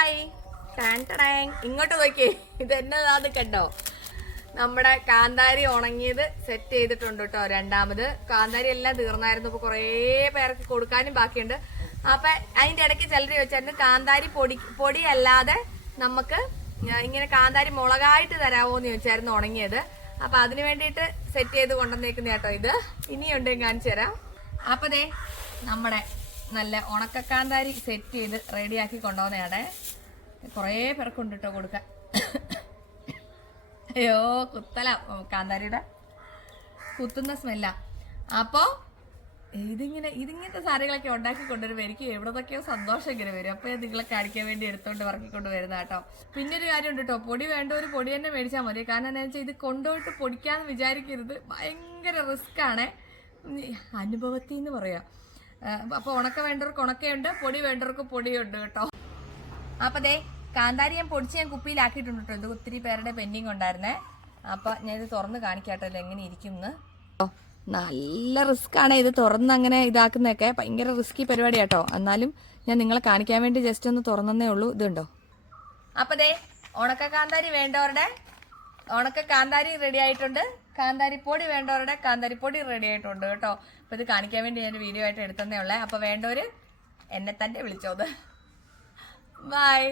Hi ഇങ്ങോട്ട് നോക്കി ഇത് എന്നതാത് കണ്ടോ നമ്മുടെ കാന്താരി ഉണങ്ങിയത് സെറ്റ് ചെയ്തിട്ടുണ്ട് കേട്ടോ. രണ്ടാമത് കാന്താരി എല്ലാം തീർന്നായിരുന്നു. ഇപ്പൊ കുറേ പേർക്ക് കൊടുക്കാനും ബാക്കിയുണ്ട്. അപ്പൊ അതിന്റെ ഇടയ്ക്ക് ചിലർ ചോദിച്ചായിരുന്നു കാന്താരി പൊടി അല്ലാതെ നമുക്ക് ഇങ്ങനെ കാന്താരി മുളകായിട്ട് തരാമോന്ന് ചോദിച്ചായിരുന്നു ഉണങ്ങിയത്. അപ്പൊ അതിന് വേണ്ടിയിട്ട് സെറ്റ് ചെയ്ത് കൊണ്ടുവന്നേക്കുന്ന കേട്ടോ. ഇത് ഇനിയുണ്ട് കാണിച്ചു തരാം. അപ്പൊ ദേ നമ്മുടെ നല്ല ഉണക്കക്കാന്താരി സെറ്റ് ചെയ്ത് റെഡിയാക്കി കൊണ്ടുപോകുന്നതാണ്. കുറേ പേർക്കുണ്ട് കേട്ടോ കൊടുക്കാൻ. അയ്യോ കുത്തല കാന്താരിയുടെ കുത്തുന്ന സ്മെല്ല. അപ്പോൾ ഇതിങ്ങനത്തെ സാധനങ്ങളൊക്കെ ഉണ്ടാക്കി കൊണ്ടുവരുമ്പോൾ എനിക്ക് എവിടത്തൊക്കെയോ സന്തോഷം ഇങ്ങനെ വരും. അപ്പോൾ നിങ്ങളെ കാണിക്കാൻ വേണ്ടി എടുത്തോണ്ട് പറക്കിക്കൊണ്ട് വരുന്ന കേട്ടോ. പിന്നെ ഒരു കാര്യമുണ്ട് കേട്ടോ, പൊടി വേണ്ട ഒരു പൊടി തന്നെ മേടിച്ചാൽ മതി. കാരണം എന്താ വെച്ചാൽ ഇത് കൊണ്ടുപോയിട്ട് പൊടിക്കാന്ന് വിചാരിക്കരുത്, ഭയങ്കര റിസ്ക് ആണ്. അനുഭവത്തിൽ നിന്ന് പറയാം. അപ്പോൾ ഉണക്ക വേണ്ടവർക്ക് ഉണക്കയുണ്ട്, പൊടി വേണ്ടവർക്ക് പൊടിയുണ്ട് കേട്ടോ. അപ്പോൾ ദേ കാന്താരി ഞാൻ പൊടിച്ച് ഞാൻ കുപ്പിയിലാക്കിയിട്ടുണ്ട് കേട്ടോ. ഇത് ഒത്തിരി പേരുടെ പെൻഡിങ് ഉണ്ടായിരുന്നേ. അപ്പോൾ ഞാൻ ഇത് തുറന്ന് കാണിക്കാട്ടോ ഇത് എങ്ങനെ ഇരിക്കുമെന്ന്. നല്ല റിസ്ക് ആണ് ഇത് തുറന്ന് അങ്ങനെ ഇതാക്കുന്നതൊക്കെ, ഭയങ്കര റിസ്കി പരിപാടി കേട്ടോ. എന്നാലും ഞാൻ നിങ്ങളെ കാണിക്കാൻ വേണ്ടി ജസ്റ്റ് ഒന്ന് തുറന്നേ ഉള്ളൂ. ഇതുണ്ടോ. അപ്പോൾ ദേ ഉണക്ക കാന്താരി വേണ്ടവരുടെ ഉണക്ക കാന്താരി റെഡി ആയിട്ടുണ്ട്, കാന്താരി പൊടി വേണ്ടവരുടെ കാന്താരി പൊടി റെഡി ആയിട്ടുണ്ട് കേട്ടോ. അപ്പോൾ ഇത് കാണിക്കാൻ വേണ്ടി ഞാൻ വീഡിയോ ആയിട്ട് എടുത്തതേ ഉള്ളേ. അപ്പോൾ വേണ്ടവർ എന്നെ തന്നെ വിളിച്ചോത്. ബൈ.